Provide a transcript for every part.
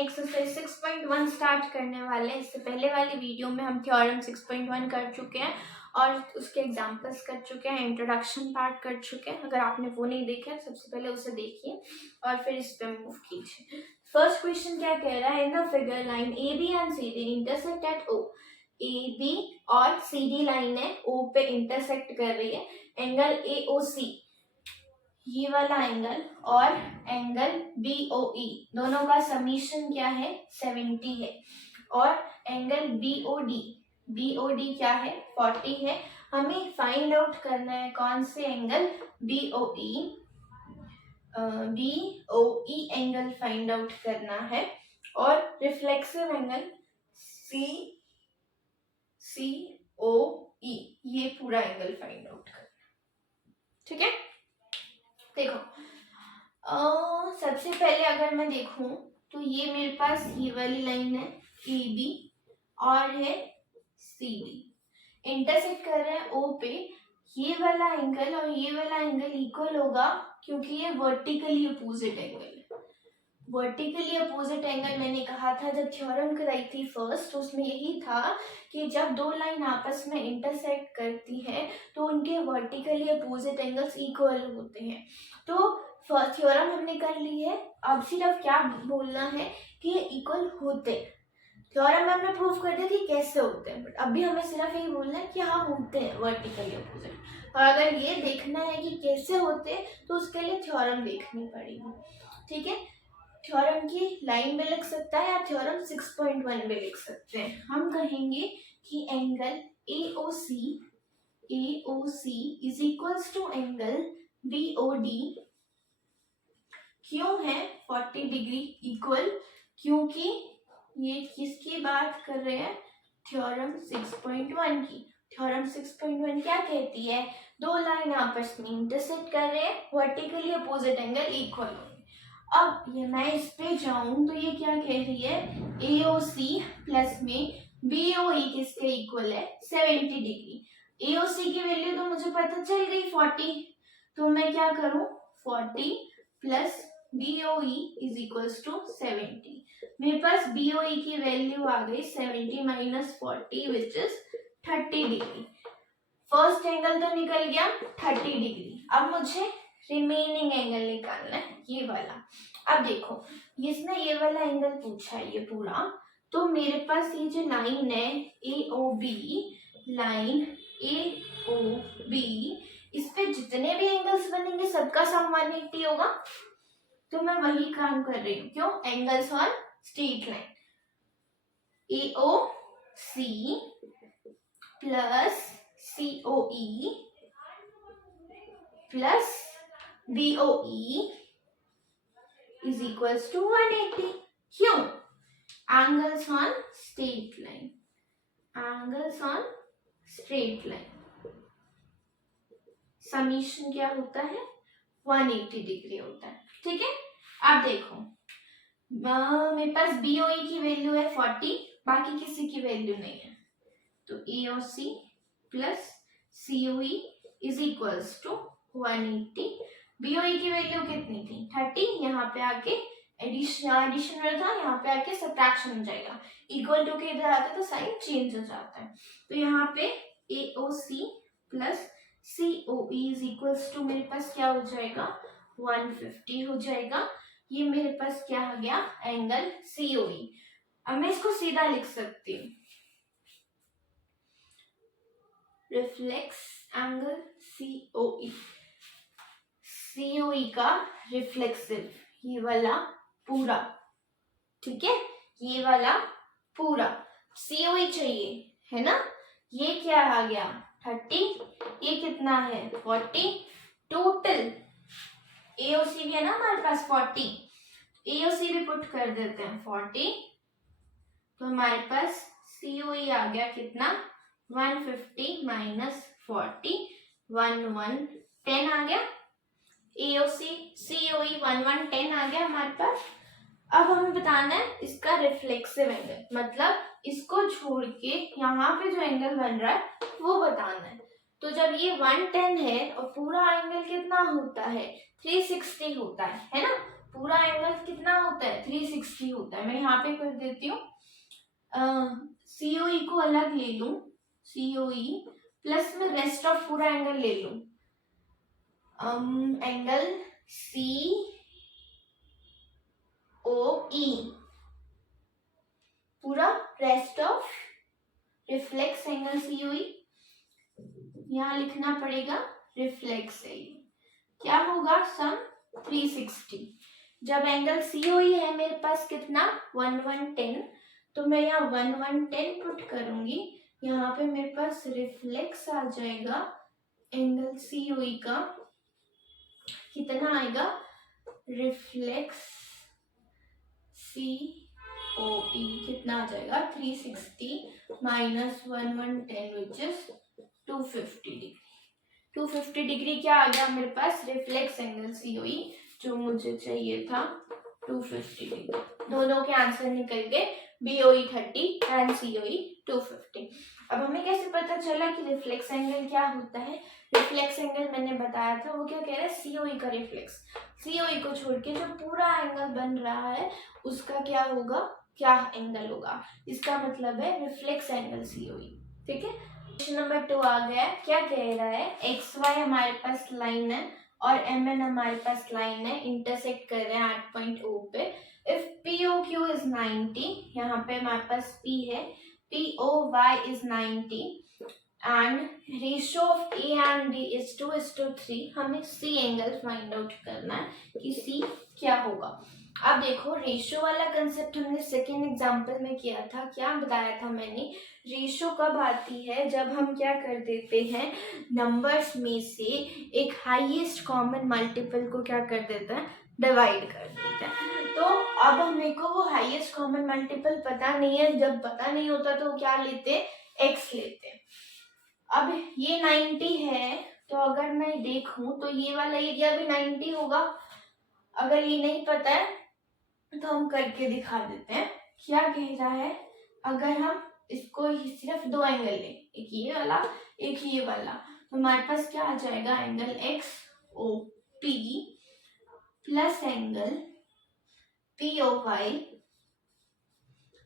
Exercise 6.1 start करने वाले हैं। इससे पहले वाली वीडियो में हम थ्योरम 6.1 कर चुके हैं और उसके एग्जांपल्स कर चुके हैं, इंट्रोडक्शन पार्ट कर चुके हैं। अगर आपने वो नहीं देखा सबसे पहले उसे देखिए और फिर इस पे मूव कीजिए। फर्स्ट क्वेश्चन क्या कह रहा है, in the figure line A B and C D intersect at O. A B और सी डी लाइन है, ओ पे इंटरसेक्ट कर रही है। एंगल ए ओ सी ये वाला एंगल और एंगल BOE दोनों का समीशन क्या है, 70 है। और एंगल BOD क्या है, 40 है। हमें फाइंड आउट करना है कौन से angle, BOE angle find out करना है और रिफ्लेक्सिव एंगल COE ये पूरा एंगल फाइंड आउट करना। ठीक है, देखो सबसे पहले अगर मैं देखूं तो ये मेरे पास ये वाली लाइन है AB और है CD, इंटरसेक्ट कर रहे हैं O पे। ये वाला एंगल और ये वाला एंगल इक्वल होगा क्योंकि ये वर्टिकली अपोजिट एंगल है। वर्टिकली अपोजिट एंगल मैंने कहा था जब थ्योरम कराई थी फर्स्ट, उसमें यही था कि जब दो लाइन आपस में इंटरसेक्ट करती है तो उनके वर्टिकली अपोजिट एंगल्स इक्वल होते हैं। तो फर्स्ट थ्योरम हमने कर ली है, अब सिर्फ क्या बोलना है कि ये इक्वल होते हैं। थ्योरम में हमने प्रूफ कर दिया कि कैसे होते हैं, बट अभी हमें सिर्फ यही बोलना है कि हाँ होते हैं वर्टिकली अपोजिट। और अगर ये देखना है कि कैसे होते हैं तो उसके लिए थ्योरम देखनी पड़ेगी। ठीक है, थ्योरम की लाइन में लिख सकता है या थ्योरम 6.1 में लिख सकते हैं। हम कहेंगे कि angle AOC is equals to angle BOD क्यों है 40 डिग्री इक्वल, क्योंकि ये किसकी बात कर रहे हैं, थ्योरम 6.1 की। थ्योरम 6.1 क्या कहती है, दो लाइन आपस में इंटरसेक्ट कर रहे हैं, वर्टिकली अपोजिट एंगल इक्वल होंगे। अब ये मैं इस पे जाऊं तो ये क्या कह रही है, AOC प्लस में BOE किसके इक्वल है, 70 डिग्री। AOC की वैल्यू तो मुझे पता चल गई 40, तो मैं क्या करूं 40 plus BOE is equals to 70। मेरे पास BOE की वैल्यू आ गई 70 minus 40 which is 30 degree. First angle तो निकल गया 30 डिग्री। अब मुझे रिमेनिंग एंगल निकालना है, ये वाला। अब देखो इसने ये वाला एंगल पूछा है ये पूरा, तो मेरे पास ये जो लाइन है लाइन AOB इस पे जितने भी एंगल्स बनेंगे सबका सम 180 होगा। तो मैं वही काम कर रही हूँ, क्यों, angles on straight line. AOC plus COE plus BOE is equals to 180। क्यों, angles on straight line, angles on straight line summation क्या होता है, 180 डिग्री होता है। ठीक है, अब देखो मेरे पास BOE की वैल्यू है 40, बाकी किसी की वैल्यू नहीं है, तो AOC plus COE is equals to 180। BOE की वैल्यू कितनी थी 30, यहाँ पे आके एडिशन था, यहाँ पे आके सब्ट्रैक्शन हो जाएगा। इक्वल टू के इधर आता है तो साइन चेंज हो जाता है, तो यहाँ पे AOC plus COE is equals to मेरे पास क्या हो जाएगा 150 हो जाएगा। ये मेरे पास क्या आ गया, एंगल COE। अब मैं इसको सीधा लिख सकती हूँ, रिफ्लेक्स एंगल COE का रिफ्लेक्सिव ये वाला पूरा। ठीक है, ये वाला पूरा COE चाहिए है ना, ये क्या आ गया 30, ये कितना है 40, टोटल AOC भी है ना हमारे पास 40, AOC भी पुट कर देते हैं 40, तो हमारे पास COE आ गया कितना 150 माइनस 40 1110 आ गया। AOC COE 1110 आ गया हमारे पास। अब हमें बताना है इसका रिफ्लेक्सिव एंगल, मतलब इसको छोड़ के यहाँ पे जो एंगल बन रहा है वो बताना है। तो जब ये 110 है और पूरा एंगल कितना होता है 360 होता है ना, पूरा एंगल कितना होता है 360 होता है। मैं यहाँ पे कर देती हूँ COE को अलग ले लूं, COE प्लस में रेस्ट ऑफ पूरा एंगल ले लूं, एंगल COE पूरा rest of reflex angle COE, यहाँ लिखना पड़ेगा रिफ्लेक्स एंगल क्या होगा सम 360। जब एंगल COE है मेरे पास कितना 1110, तो मैं यहाँ 1110 पुट करूंगी, यहाँ पे मेरे पास रिफ्लेक्स आ जाएगा एंगल COE का, कितना आएगा रिफ्लेक्स COE कितना आ जाएगा 360 minus 1110 which is 250 degree. 250 degree क्या आ गया मेरे पास रिफ्लेक्स एंगल COE, जो मुझे चाहिए था 250 डिग्री। दोनों के आंसर निकल गए, BOE 30 एंड COE 250। अब हमें कैसे पता चला कि रिफ्लेक्स एंगल क्या होता है? रिफ्लेक्स एंगल मैंने बताया था, वो क्या कह रहा है COE का रिफ्लेक्स, COE को छोड़ के जो पूरा एंगल बन रहा है उसका क्या होगा, क्या एंगल होगा, इसका मतलब है रिफ्लेक्स एंगल COE। ठीक है, क्वेश्चन नंबर 2 आ गया। क्या कह रहा है XY हमारे पास लाइन है और MN हमारे पास लाइन है, इंटरसेक्ट कर रहे हैं 8 पॉइंट O पे। इफ POQ इज 90, यहाँ पे हमारे पास P है, POY is 90 and ratio of A and B is 2:3। हमें C एंगल फाइंड आउट करना है कि C क्या होगा। अब देखो रेशियो वाला कंसेप्ट हमने सेकेंड एग्जांपल में किया था, क्या बताया था मैंने, रेशियो कब आती है जब हम क्या कर देते हैं नंबर्स में से एक हाईएस्ट कॉमन मल्टीपल को क्या कर देते हैं डिवाइड कर देते हैं। तो अब हमें को वो हाईएस्ट कॉमन मल्टीपल पता नहीं है, जब पता नहीं होता तो क्या लेते x लेते। अब ये 90 है, तो अगर मैं देखूं तो ये वाला एरिया भी 90 होगा। अगर ये नहीं पता है तो हम करके दिखा देते हैं। क्या कह रहा है, अगर हम इसको सिर्फ दो एंगल ले, एक ये वाला एक ये वाला, तो हमारे पास क्या आ जाएगा angle XOP plus angle POY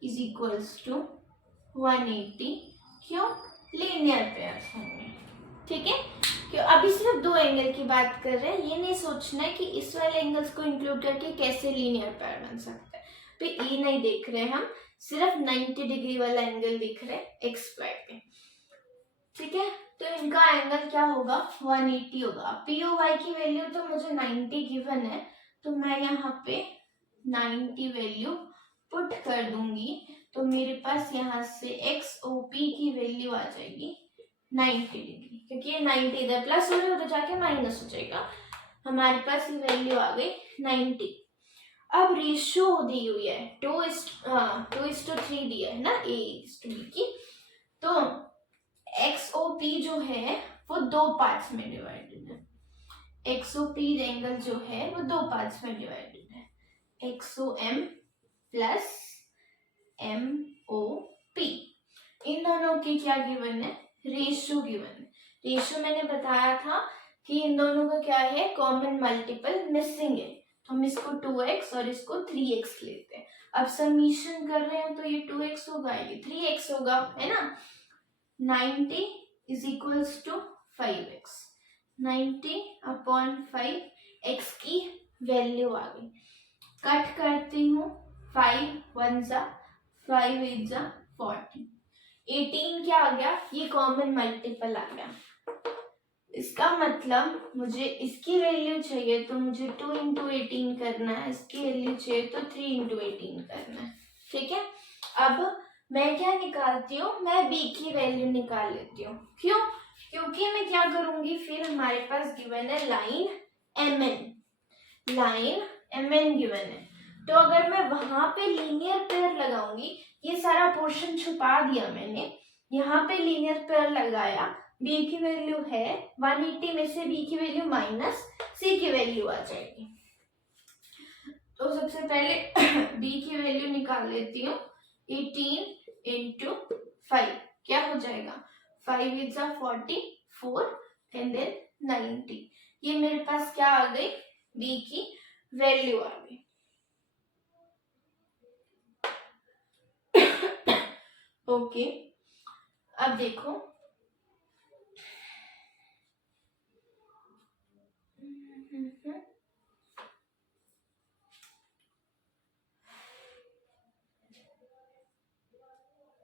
is equals to 180। क्यों? लीनियर पेयर्स होंगे। ठीक है, क्यों अभी सिर्फ दो एंगल की बात कर रहे हैं, ये नहीं सोचना है कि इस वाले एंगल्स को इंक्लूड करके कैसे लीनियर पेयर बन सकता है। तो ये नहीं देख रहे हैं हम, सिर्फ 90 डिग्री वाला एंगल दिख रहे हैं एक्स स्क्वायर पे। ठीक है, तो इनका एंगल क्या होगा 180 होगा। POY की वैल्यू तो मुझे 90 गिवन है, तो मैं यहाँ पे 90 वैल्यू पुट कर दूंगी, तो मेरे पास यहाँ से XOP की वैल्यू आ जाएगी 90 डिग्री, क्योंकि ये 90 इधर प्लस हो रहा है तो जाके माइनस हो जाएगा। हमारे पास ये वैल्यू आ गई 90। अब रेशियो दी हुई है 2:3 दिया है ना A:B की, तो XOP जो है वो दो पार्ट्स में डिवाइडेड है। XOP एंगल जो है वो दो पार्ट्स में डिवाइडेड है, XOM प्लस MOP। इन दोनों की क्या गिवन है रेशियो गिवन है। रेशियो मैंने बताया था कि इन दोनों का क्या है कॉमन मल्टीपल मिसिंग है, तो हम इसको 2x और इसको 3x लेते हैं। अब समीशन कर रहे हैं तो ये 2x होगा, ये 3x होगा, है ना। 90 is equals to 5x, 90/5 x की वैल्यू आ गई। कट करती हूँ, 5 1 जा 5 8 जा 40, 18 क्या आ गया, ये कॉमन मल्टीपल आ गया। इसका मतलब मुझे इसकी वैल्यू चाहिए तो मुझे 2 into 18 करना है, इसकी वैल्यू चाहिए तो 3 into 18 करना है। ठीक है, अब मैं क्या निकालती हूँ, मैं b की वैल्यू निकाल लेती हूँ। क्यों? क्योंकि मैं क्या करूंगी, फिर हमारे पास गिवन है लाइन MN गिवन है, तो अगर मैं वहां पे लीनियर पेयर लगाऊंगी, ये सारा पोर्शन छुपा दिया मैंने, यहाँ पे लीनियर पेयर लगाया, b की वैल्यू है 180 में से b की वैल्यू माइनस c की वैल्यू आ जाएगी। तो सबसे पहले b की वैल्यू निकाल लेती हूँ, 18 into 5 क्या हो जाएगा, 5 is 44 एंड देन 90। ये मेरे पास क्या आ गई b की वैल्यू आ गई। ओके, अब देखो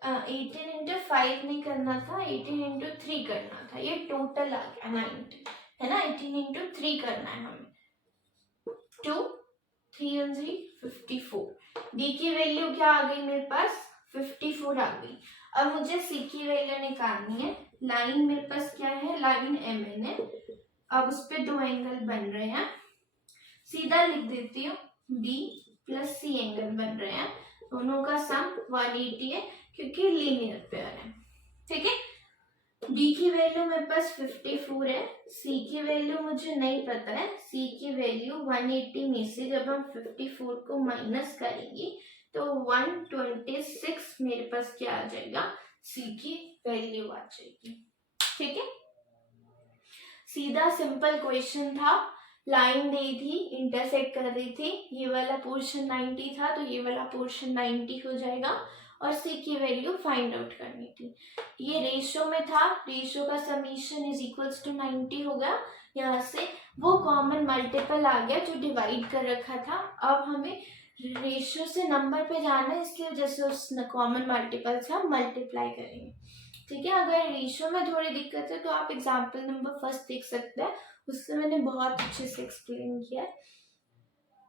18 × 5 नहीं करना था, 18 × 3 करना था, ये टोटल आ गया 90, है ना। 18 × 3 करना है हमें, 2 3 और 3 54। डी की वैल्यू क्या आ गई मेरे पास, 54 आ गई। अब मुझे सी की वैल्यू निकालनी है। लाइन मेरे पास क्या है, लाइन एम एन है। अब उस पे दो एंगल बन रहे हैं, सीधा लिख देती हूँ, बी प्लस सी एंगल बन रहे हैं, दोनों का सम 180 है क्योंकि लीनियर पेयर है, ठीक है। डी की वैल्यू मेरे पास 54 है, सी की वैल्यू मुझे नहीं पता है। सी की वैल्यू 180 में से जब हम 54 को माइनस करेंगे तो 126 मेरे पास क्या आ जाएगा, सी की वैल्यू आ जाएगी, ठीक है। सीधा सिंपल क्वेश्चन था, लाइन दी थी, इंटरसेक्ट कर रही थी, ये वाला पोर्शन 90 था तो ये वाला पोर्शन 90 हो जाएगा और सी की वैल्यू फाइंड आउट करनी थी। ये रेशियो में था, रेशियो का समीशन इज इक्वल्स टू 90 हो गया। यहाँ से वो कॉमन मल्टीपल आ गया जो डिवाइड कर रखा था। अब हमें रेशियो से नंबर पे जाना है, इसलिए जैसे उस कॉमन मल्टीपल से हम मल्टीप्लाई करेंगे, ठीक है। अगर रेशियो में थोड़ी दिक्कत है तो आप एग्जाम्पल नंबर फर्स्ट देख सकते हैं, उससे मैंने बहुत अच्छे से एक्सप्लेन किया है।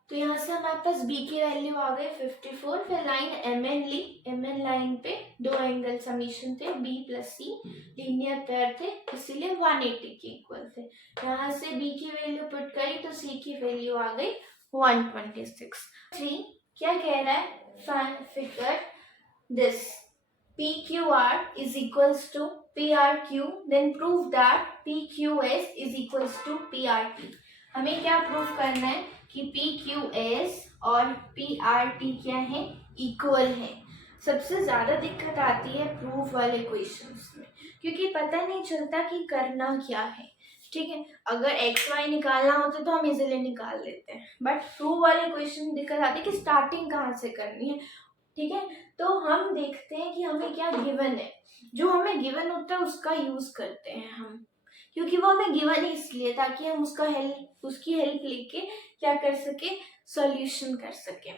तो यहाँ से हमारे पास b की वैल्यू आ गई 54। फिर लाइन एम एन ली, एम एन लाइन पे दो एंगल समीशन थे, b प्लस सी, लीनियर पेयर थे, इसीलिए 180 के इक्वल थे। यहाँ से b की वैल्यू पुट करी तो c की वैल्यू आ गई 126। 3 क्या कह रहा है, figure this PQR is equals to PRQ, then prove that PQS is equals to PRT। हमें क्या प्रूव करना है कि PQS और PRT क्या है, इक्वल है। सबसे ज्यादा दिक्कत आती है प्रूफ वाले क्वेश्चंस में, क्योंकि पता नहीं चलता कि करना क्या है, ठीक है। अगर एक्स वाई निकालना होता तो हम इजीली निकाल लेते हैं, बट प्रूफ वाले क्वेश्चन दिक्कत आती है कि स्टार्टिंग कहाँ से करनी है, ठीक है। तो हम देखते हैं कि हमें क्या गिवन है, जो हमें गिवन होता है उसका यूज करते हैं हम, क्योंकि वो हमें गिवन है इसलिए ताकि हम उसकी हेल्प लेके क्या कर सके, सॉल्यूशन कर सके।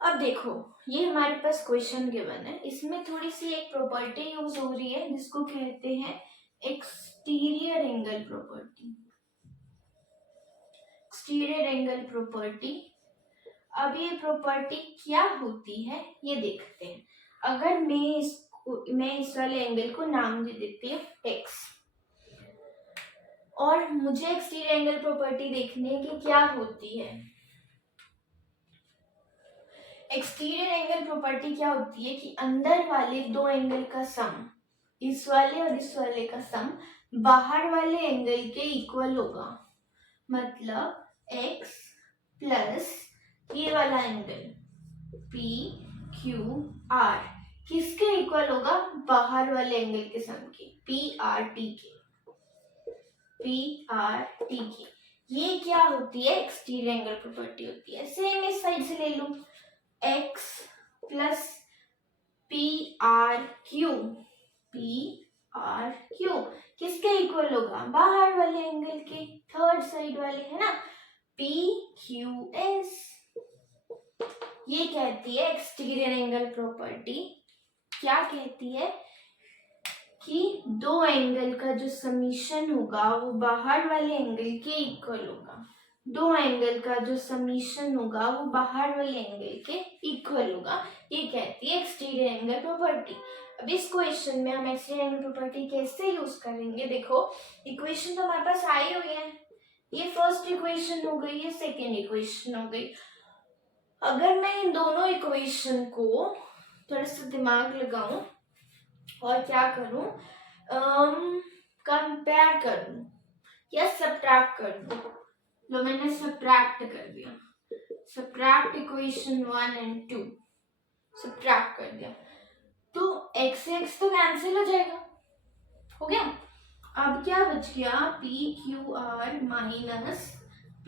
अब देखो ये हमारे पास क्वेश्चन गिवन है, इसमें थोड़ी सी एक प्रॉपर्टी यूज हो रही है जिसको कहते हैं exterior angle property. Exterior angle property, अब ये प्रॉपर्टी क्या होती है ये देखते हैं। अगर मैं इस वाले एंगल को नाम दे देती हूँ x, और मुझे एक्सटीरियर एंगल प्रॉपर्टी देखनी है कि क्या होती है। एक्सटीरियर एंगल प्रॉपर्टी क्या होती है कि अंदर वाले दो एंगल का सम, इस वाले और इस वाले का सम बाहर वाले एंगल के इक्वल होगा। मतलब x प्लस ये वाला एंगल पी क्यू आर किसके इक्वल होगा, बाहर वाले एंगल के सम के, पी आर टी के, पी आर टी की। ये क्या होती है, एक्सटीरियर एंगल प्रॉपर्टी होती है। सेम इस साइड से ले लूं, x plus P R Q, P R Q किसके इक्वल होगा, बाहर वाले एंगल के, थर्ड साइड वाले, है ना, पी क्यू एस। ये कहती है एक्सटीरियर एंगल प्रॉपर्टी, क्या कहती है कि दो एंगल का जो समीशन होगा वो बाहर वाले एंगल के इक्वल होगा। दो एंगल का जो समीशन होगा वो बाहर वाले एंगल के इक्वल होगा, ये कहती है एक्सटीरियर एंगल प्रॉपर्टी। अब इस क्वेश्चन में हम एक्सटीरियर एंगल प्रॉपर्टी कैसे यूज करेंगे, देखो इक्वेशन तो हमारे पास आई हुई है, ये फर्स्ट इक्वेशन हो गई, ये सेकेंड इक्वेशन हो गई। अगर मैं इन दोनों इक्वेशन को थोड़ा सा दिमाग लगाऊं और क्या करूं, कंपेयर करूं या सब्ट्रैक्ट कर दूं, लो मैंने सब्ट्रैक्ट कर दिया, सब्ट्रैक्ट इक्वेशन 1 और 2 सब्ट्रैक्ट कर दिया तो x से x तो कैंसिल हो जाएगा, हो गया। अब क्या बच गया, P Q R minus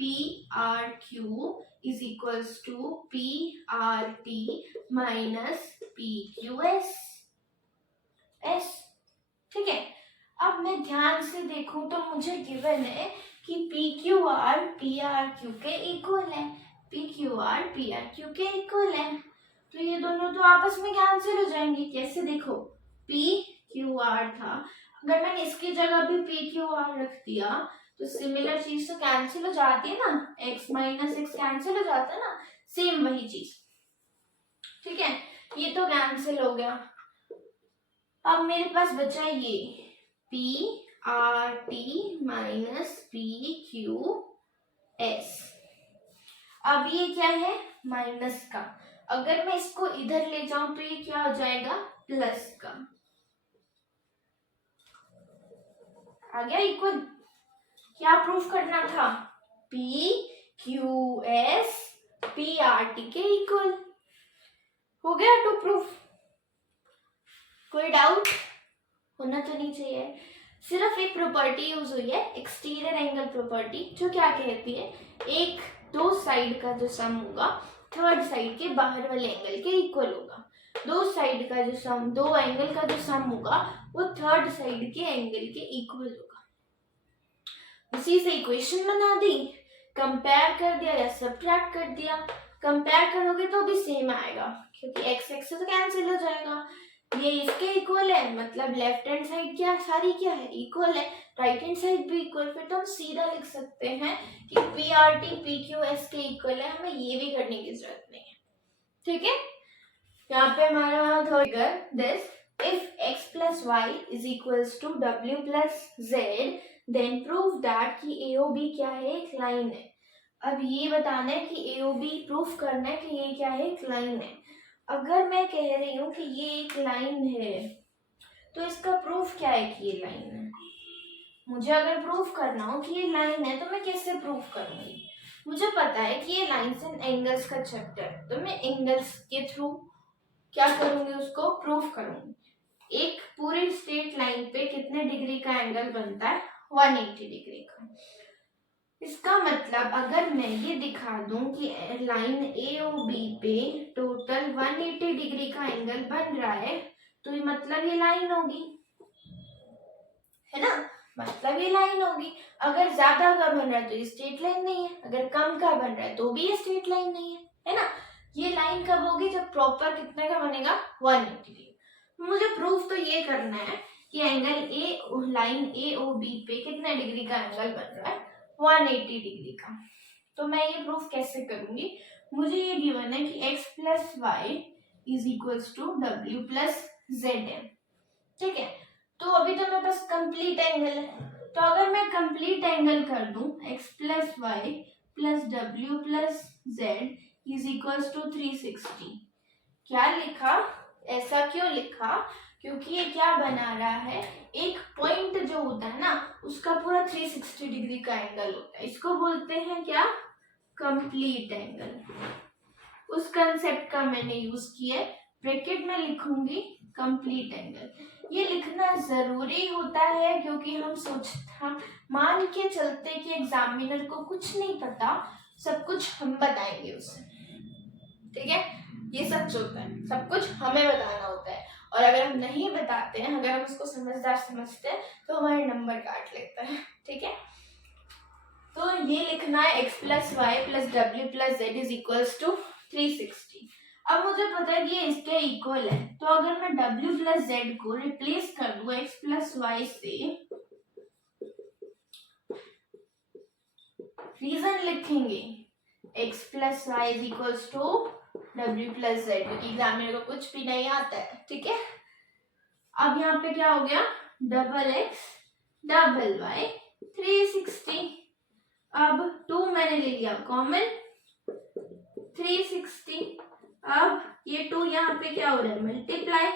P R Q is equals to P R T minus P Q S S. ठीक है, अब मैं ध्यान से देखूं तो मुझे गिवन है कि P Q R P R Q के इक्वल है, P Q R P R Q के इक्वल है, तो ये दोनों तो आपस में कैंसिल हो जाएंगे। कैसे? देखो, पी क्यू आर था, अगर मैंने इसकी जगह भी पी क्यू आर रख दिया तो सिमिलर चीज तो कैंसिल हो जाती है ना, x माइनस एक्स कैंसिल हो जाता है ना, सेम वही चीज। ठीक है, ये तो कैंसिल हो गया। अब मेरे पास बचा ये P R T minus P Q S. अब ये क्या है? माइनस का, अगर मैं इसको इधर ले जाऊं तो ये क्या हो जाएगा? प्लस का। आ गया इक्वल। क्या प्रूफ करना था? P Q S P R T के इक्वल। हो गया टू प्रूफ। कोई डाउट होना तो नहीं चाहिए। सिर्फ एक प्रॉपर्टी यूज हुई है, एक्सटीरियर एंगल प्रॉपर्टी, जो क्या कहती है, एक दो साइड का जो सम होगा थर्ड साइड के बाहर वाले एंगल के इक्वल होगा। दो साइड का जो सम, दो एंगल का जो सम होगा वो थर्ड साइड के एंगल के इक्वल होगा। उसी से इक्वेशन बना दी, कंपेयर कर दिया या सब्ट्रैक्ट कर दिया। कंपेयर करोगे तो भी सेम आएगा, क्योंकि एक्स एक्स से तो कैंसिल हो जाएगा। ये इसके इक्वल है, मतलब लेफ्ट हैंड साइड क्या सारी क्या है? इक्वल है। राइट हैंड साइड भी इक्वल, फिर तो हम सीधा लिख सकते हैं कि P R T P Q S के इक्वल है। हमें ये भी करने की जरूरत नहीं है। ठीक है, यहाँ पे हमारा third figure, this if x plus Y is equals to w plus Z then prove that कि AOB क्या है? एक लाइन है। अब ये बताना है कि AOB प्रूफ करना है कि ये क्या है? एक लाइन है। अगर मैं कह रही हूँ कि ये एक लाइन है तो इसका प्रूफ क्या है कि ये लाइन है? मुझे अगर प्रूफ करना हो कि ये लाइन है तो मैं कैसे प्रूफ करूंगी? मुझे पता है कि ये लाइंस एंड एंगल्स का चैप्टर है, तो मैं एंगल्स के थ्रू क्या करूंगी? उसको प्रूफ करूंगी। एक पूरी स्ट्रेट लाइन पे कितने डिग्री का एंगल बनता है? 180 डिग्री का। इसका मतलब अगर मैं ये दिखा दूं कि लाइन AOB पे टोटल 180 डिग्री का एंगल बन रहा है, तो ये मतलब ये लाइन होगी, है ना? मतलब ये लाइन होगी। अगर ज्यादा का बन रहा है तो ये स्ट्रेट लाइन नहीं है, अगर कम का बन रहा है तो भी ये स्ट्रेट लाइन नहीं है ना? ये लाइन कब होगी? जब प्रॉपर कितने का बनेगा? 180 डिग्री। मुझे प्रूफ तो ये करना है कि एंगल लाइन AOB पे कितने डिग्री का एंगल बन रहा है? 180 डिग्री का। तो मैं ये प्रूफ कैसे करूंगी? मुझे ये गिवन है कि x plus Y is equals to w plus Z है। ठीक है, तो अभी तो मेरे पास कंप्लीट एंगल है, तो अगर मैं कंप्लीट एंगल कर दूं x plus Y plus w plus Z is equals to 360। क्या लिखा? ऐसा क्यों लिखा? क्योंकि ये क्या बना रहा है? एक पॉइंट जो होता है ना, उसका पूरा 360 डिग्री का एंगल होता है। इसको बोलते हैं क्या? Complete angle. उस कंसेप्ट का मैंने यूज किया है। ब्रैकेट में लिखूंगी कंप्लीट एंगल। ये लिखना जरूरी होता है क्योंकि हम मान के चलते कि एग्जामिनर को कुछ नहीं पता, सब कुछ हम बताएंगे उसे। ठीक है, ये सच होता है, सब कुछ हमें बताना होता है, और अगर हम नहीं बताते हैं, अगर हम उसको समझदार समझते हैं तो हमारे नंबर काट लेता है। ठीक है, तो ये लिखना है x plus Y plus W plus Z is equals to 360। अब मुझे पता है कि ये इसके इक्वल है, तो अगर मैं w प्लस जेड को रिप्लेस कर दूं x प्लस वाई से, रीजन लिखेंगे x plus Y is equals to w plus Z, क्योंकि एग्जामिनर को कुछ भी नहीं आता है। ठीक है, अब यहाँ पे क्या हो गया? Double x double y 360। अब 2 मैंने ले लिया कॉमन, 360। अब ये 2 यहाँ पे क्या हो रहा है? मल्टीप्लाई,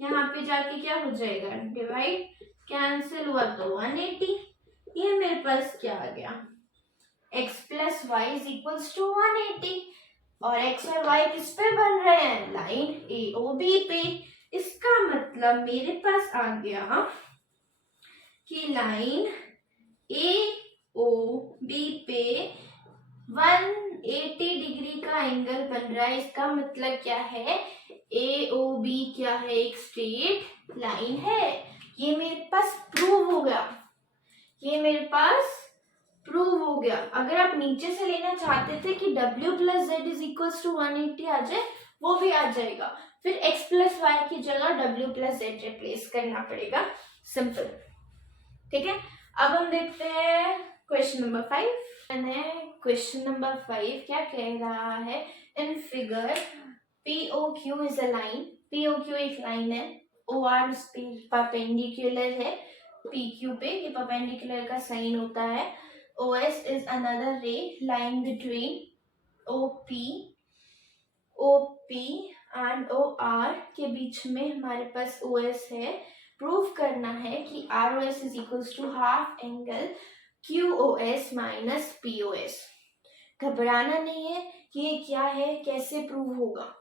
यहाँ पे जाके क्या हो जाएगा? डिवाइड, कैंसिल हुआ तो 180। ये मेरे पास क्या आ गया? x plus Y is equals to 180, और x और y किस पे बन रहे हैं? लाइन AOB पे। इसका मतलब मेरे पास आ गया कि लाइन AOB पे 180 डिग्री का एंगल बन रहा है। इसका मतलब क्या है, AOB क्या है, एक स्ट्रेट लाइन है। ये मेरे पास प्रूव हो गया, ये मेरे पास प्रूव हो गया। अगर आप नीचे से लेना चाहते थे कि W plus Z is equals to 180 आ जाए, वो भी आ जाएगा। फिर x प्लस वाई की जगह W प्लस जेड रिप्लेस करना पड़ेगा, सिंपल। ठीक है, अब हम देखते हैं क्वेश्चन नंबर 5। क्वेश्चन नंबर 5 क्या कह रहा है, in figure POQ is a line. POQ एक लाइन है, OR उस पे परपेंडिकुलर है, PQ पे ये परपेंडिकुलर का साइन होता है। OS is another ray lying between OP and OR के बीच में हमारे पास OS है। प्रूव करना है कि ROS is equals to half angle QOS minus POS। घबराना नहीं है कि ये क्या है, कैसे प्रूव होगा,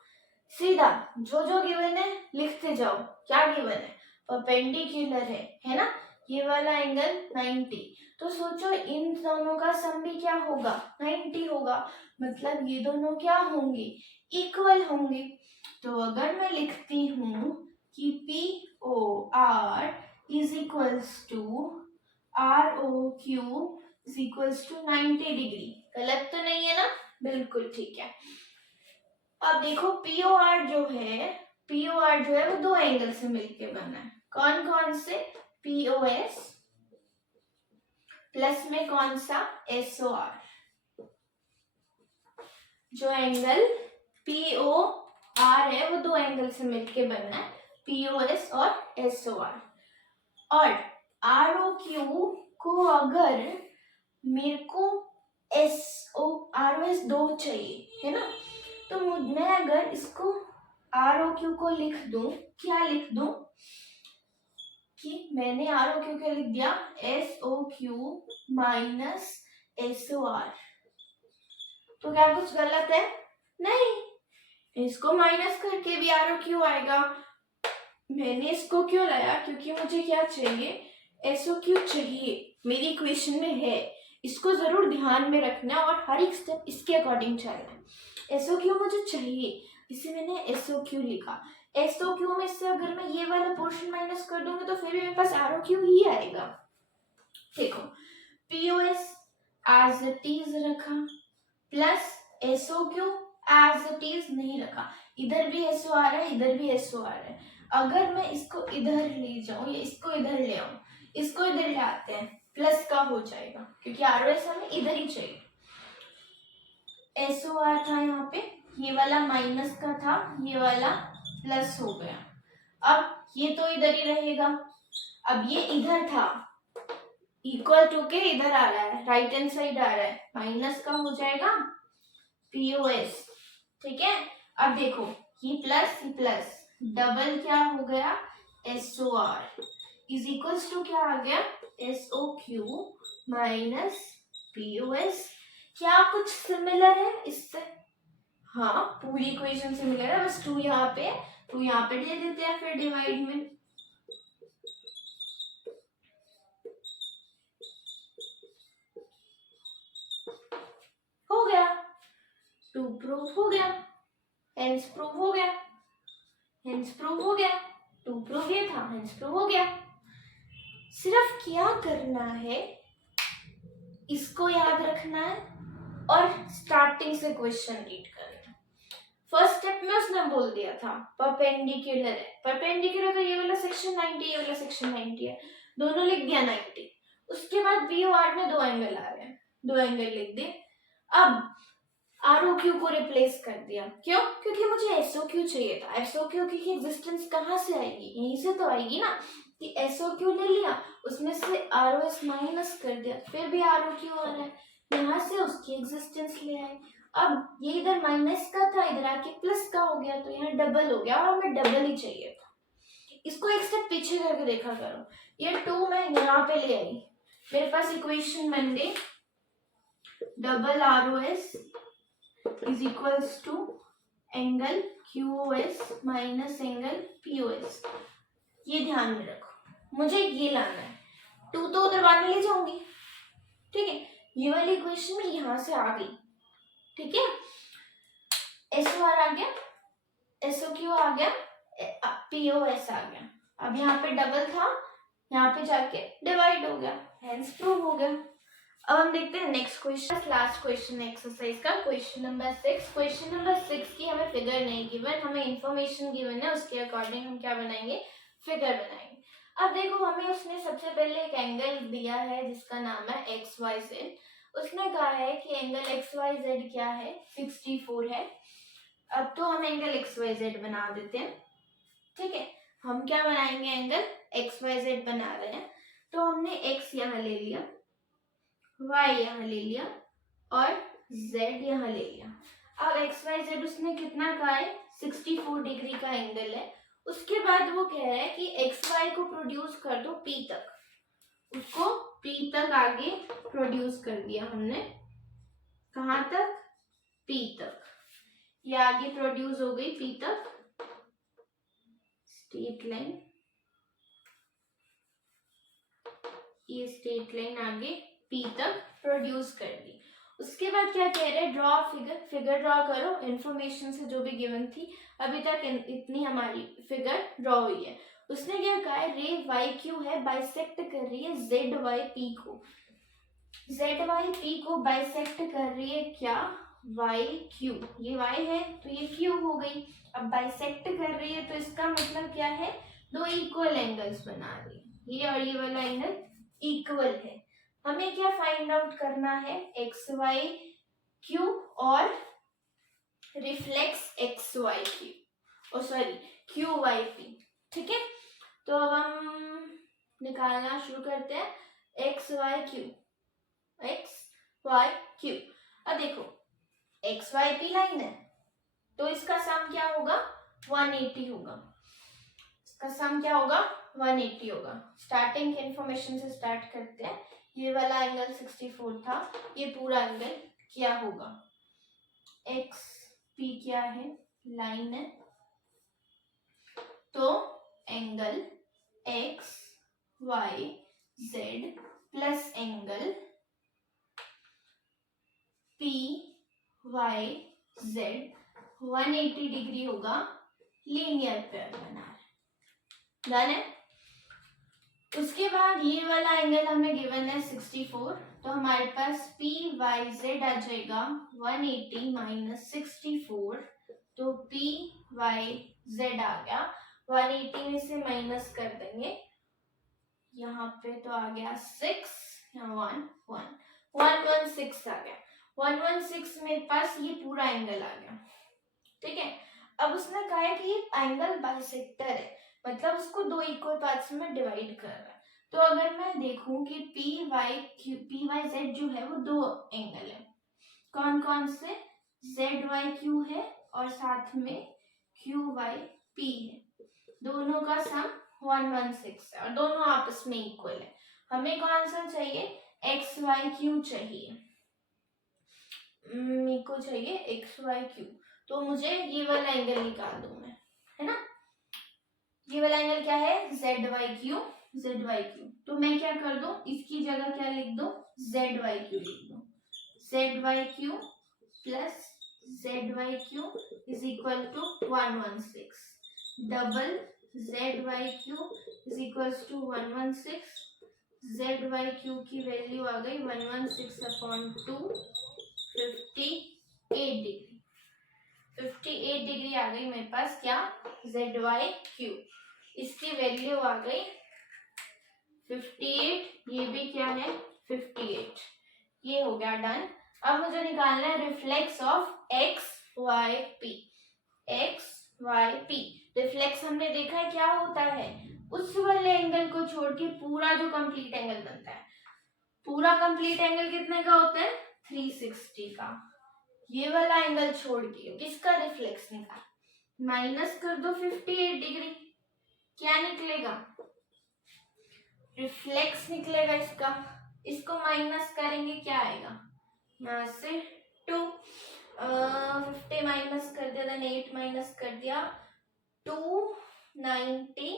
सीधा जो जो गिवन है लिखते जाओ। क्या गिवन है, परपेंडिकुलर है ना, ये वाला एंगल 90, तो सोचो इन दोनों का सम भी क्या होगा, 90 होगा। मतलब ये दोनों क्या होंगे, इक्वल होंगे। तो अगर मैं लिखती हूँ कि POR is equals to ROQ is equals to 90 degree, गलत तो नहीं है ना, बिल्कुल ठीक है। अब देखो POR जो है वो दो एंगल से मिलके बना है। कौन कौन से, POS प्लस में कौन सा, SOR। जो एंगल POR है वो दो एंगल से मिलके बना है, POS और SOR। और ROQ को अगर मेरे को ROS दो चाहिए है ना, तो मैं अगर इसको ROQ को लिख दूं, क्या लिख दूं कि मैंने ROQ क्या लिख दिया, SOQ माइनस SOR। तो क्या कुछ गलत है, नहीं। इसको माइनस करके भी ROQ आएगा। मैंने इसको क्यों लाया, क्योंकि मुझे क्या चाहिए, SOQ चाहिए, मेरी इक्वेशन में है। इसको जरूर ध्यान में रखना और हर एक स्टेप इसके अकॉर्डिंग चलना है। SOQ मुझे चाहिए, इसे मैंने SOQ लिखा। SOQ में से अगर मैं ये वाला पोर्शन माइनस कर दूंगी तो फिर भी मेरे पास ROQ ही आएगा। देखो POS एज इट इज रखा, plus SOQ as it is नहीं रखा। इधर भी SOR है, इधर भी SOR है। अगर मैं इसको इधर ले जाऊं या इसको इधर ले आऊं, इसको इधर ले आते हैं, प्लस का हो जाएगा, क्योंकि ROS हमें इधर ही चाहिए। SOR था यहाँ पे, ये वाला माइनस का था, ये वाला प्लस हो गया। अब ये तो इधर ही रहेगा। अब ये इधर था, इक्वल टू के इधर आ रहा है, राइट हैंड साइड आ रहा है, माइनस का हो जाएगा POS। ठीक है, अब देखो ये प्लस डबल क्या हो गया, SOR इज इक्वल्स टू क्या आ गया, SOQ माइनस POS। क्या कुछ सिमिलर है इससे, हाँ पूरी इक्वेशन सिमिलर है, बस 2 यहाँ पे, 2 यहाँ पे दे देते हैं फिर डिवाइड में। हो गया, 2 प्रूव हो गया, हेंस प्रूव हो गया, हेंस प्रूव हो गया, 2 प्रूव ये था, हेंस प्रूव हो गया। सिर्फ क्या करना है, इसको याद रखना है और स्टार्टिंग से क्वेश्चन रीड करना। फर्स्ट स्टेप में उसने बोल दिया था परपेंडिकुलर है, परपेंडिकुलर तो ये वाला सेक्शन 90, ये वाला सेक्शन 90 है, दोनों लिख दिया 90। उसके बाद POR में दो एंगल आ रहे हैं, दो एंगल लिख दिए। अब ROQ को रिप्लेस कर दिया, क्यों, क्योंकि मुझे SOQ चाहिए था। SOQ की एग्जिस्टेंस कहाँ से आएगी, यहीं से तो आएगी ना, कि SOQ ले लिया, उसमें से ROS माइनस कर दिया, फिर भी ROQ आ रहा है, यहाँ से उसकी एग्जिस्टेंस ले आए। अब ये इधर माइनस का था, इधर आके प्लस का हो गया, तो यहाँ डबल हो गया, और हमें डबल ही चाहिए था। इसको एक स्टेप पीछे करके देखा करो, ये 2 मैं यहाँ पे ले आई, मेरे पास इक्वेशन बन गई double ROS is equals to angle QOS minus angle POS। ये ध्यान में रखो, मुझे ये लाना है, 2 तो उधर बाद में ले जाऊंगी। ठीक है, ये वाली इक्वेशन में यहाँ से आ गई, ठीक है, एसओ आर आ गया, एसओ क्यू आ गया, पीओएस आ गया। अब यहाँ पे डबल था, यहाँ पे जाके डिवाइड हो गया, हेंस प्रूव हो गया। अब हम देखते हैं next question, last question exercise का, क्वेश्चन नंबर 6। क्वेश्चन नंबर 6 की हमें फिगर नहीं गिवन, हमें इंफॉर्मेशन गिवन है, उसके अकॉर्डिंग हम क्या बनाएंगे, फिगर बनाएंगे। अब देखो हमें उसने सबसे पहले एक एंगल दिया है जिसका नाम है एक्स वाई जेड। उसने कहा है कि एंगल एक्स वाई जेड क्या है, 64 है। अब तो हम एंगल एक्स वाई जेड बना देते हैं, ठीक है। हम क्या बनाएंगे, एंगल एक्स वाई जेड बना रहे हैं, तो हमने एक्स यहाँ ले लिया, वाई यहाँ ले लिया और जेड यहाँ ले लिया। अब एक्स वाई जेड उसने कितना कहा है, 64 डिग्री का एंगल है। उसके बाद वो कह रहा है कि एक्स वाई को प्रोड्यूस कर दो पी तक, उसको पी तक आगे प्रोड्यूस कर दिया हमने, कहाँ तक, पी तक। ये आगे प्रोड्यूस हो गई पी तक, स्ट्रेट लाइन, ये स्ट्रेट लाइन आगे पी तक प्रोड्यूस कर दी। उसके बाद क्या कह रहे हैं, ड्रॉ फिगर, फिगर ड्रॉ करो, इंफॉर्मेशन से जो भी गिवन थी अभी तक इतनी हमारी फिगर ड्रॉ हुई है। उसने क्या कहा है, रे वाई क्यू है, बाइसेक्ट कर रही है जेड वाई पी को, जेड वाई पी को बाइसेक्ट कर रही है क्या, वाई क्यू, ये वाई है तो ये क्यू हो गई। अब बाइसेक्ट कर रही है तो इसका मतलब क्या है, दो इक्वल एंगल्स बना रही है, ये और ये वाला एंगल इक्वल है। हमें क्या फाइंड आउट करना है, एक्स वाई क्यू और reflex X Y Q, oh sorry Q Y P, ठीक है। तो अब हम निकालना शुरू करते हैं, X Y Q, X Y Q. अब देखो एक्स वाई पी लाइन है तो इसका सम क्या होगा, 180 होगा, इसका सम क्या होगा, 180 होगा। स्टार्टिंग के इंफॉर्मेशन से स्टार्ट करते हैं, ये वाला एंगल 64 था, ये पूरा एंगल क्या होगा, एक्स पी क्या है, लाइन है, तो angle X Y Z plus angle P Y Z 180 degree होगा, लीनियर पेयर बना रहे, डन है। उसके बाद ये वाला एंगल हमें गिवन है 64, तो हमारे पास पी वाई जेड आ जाएगा 180 माइनस 64, तो पी वाई जेड आ गया, 180 में से माइनस कर देंगे, यहाँ पे तो आ गया 6, यहाँ 116 आ गया, 116 मेरे पास ये पूरा एंगल आ गया, ठीक है। अब उसने कहा है कि ये एंगल बाइसेक्टर है, मतलब उसको दो इक्वल पार्ट्स में डिवाइड कर रहा है। तो अगर मैं देखूं कि पी वाई जेड जो है वो दो एंगल है, कौन कौन से, जेड वाई क्यू है और साथ में क्यू वाई पी है, दोनों का सम 116 है और दोनों आपस में इक्वल है। हमें कौन सा चाहिए, एक्स वाई क्यू चाहिए, मेरे को चाहिए एक्स वाई क्यू, तो मुझे ये वाला एंगल निकाल दूं मैं, है ना। ये वाला एंगल क्या है, Z Y Q, Z Y Q, तो मैं क्या कर दूं, इसकी जगह क्या लिख दो, जेड वाई क्यू लिख दो, Z Y Q plus Z Y Q is equal to 116, double Z Y Q is equal to 116, Z Y Q की वैल्यू आ गई 116/2, 58 डिग्री, 58 डिग्री आ गई मेरे पास क्या, जेड वाई क्यू, इसकी वैल्यू आ गई 58, ये भी क्या है 58, ये हो गया डन। अब मुझे निकालना है reflex of X Y P, X Y P, reflex हमने देखा है क्या होता है, उस वाले एंगल को छोड़ के पूरा जो कंप्लीट एंगल बनता है, पूरा कंप्लीट एंगल कितने का होता है, 360 का, ये वाला एंगल छोड़ के किसका रिफ्लेक्स निकाल, माइनस कर दो 58 डिग्री, क्या निकलेगा, रिफ्लेक्स निकलेगा इसका, इसको माइनस करेंगे क्या आएगा, यहाँ से 2, 50 माइनस कर दिया, देन 8 माइनस कर दिया, 292,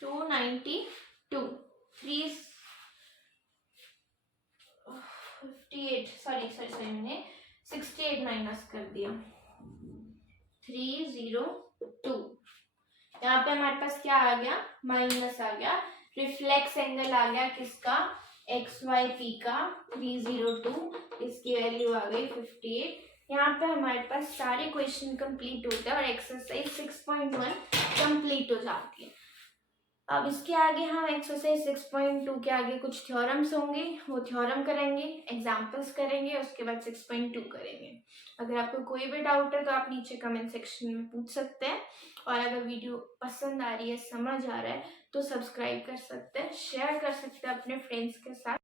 292, 3 58 सॉरी मैंने 68 माइनस कर दिया 302। यहाँ पे हमारे पास क्या आ गया, माइनस आ गया। रिफ्लेक्स एंगल आ गया किसका, एक्स वाई पी का 302, इसकी वैल्यू आ गई 58। यहाँ पे हमारे पास सारे क्वेश्चन कंप्लीट होते हैं और एक्सरसाइज 6.1 कंप्लीट हो जाती है। अब इसके आगे हम एक्सरसाइज 6.2 के आगे कुछ थ्योरम्स होंगे, वो थ्योरम करेंगे, एग्जाम्पल्स करेंगे, उसके बाद 6.2 करेंगे। अगर आपको कोई भी डाउट है तो आप नीचे कमेंट सेक्शन में पूछ सकते हैं, और अगर वीडियो पसंद आ रही है, समझ आ रहा है, तो सब्सक्राइब कर सकते हैं, शेयर कर सकते हैं अपने फ्रेंड्स के साथ।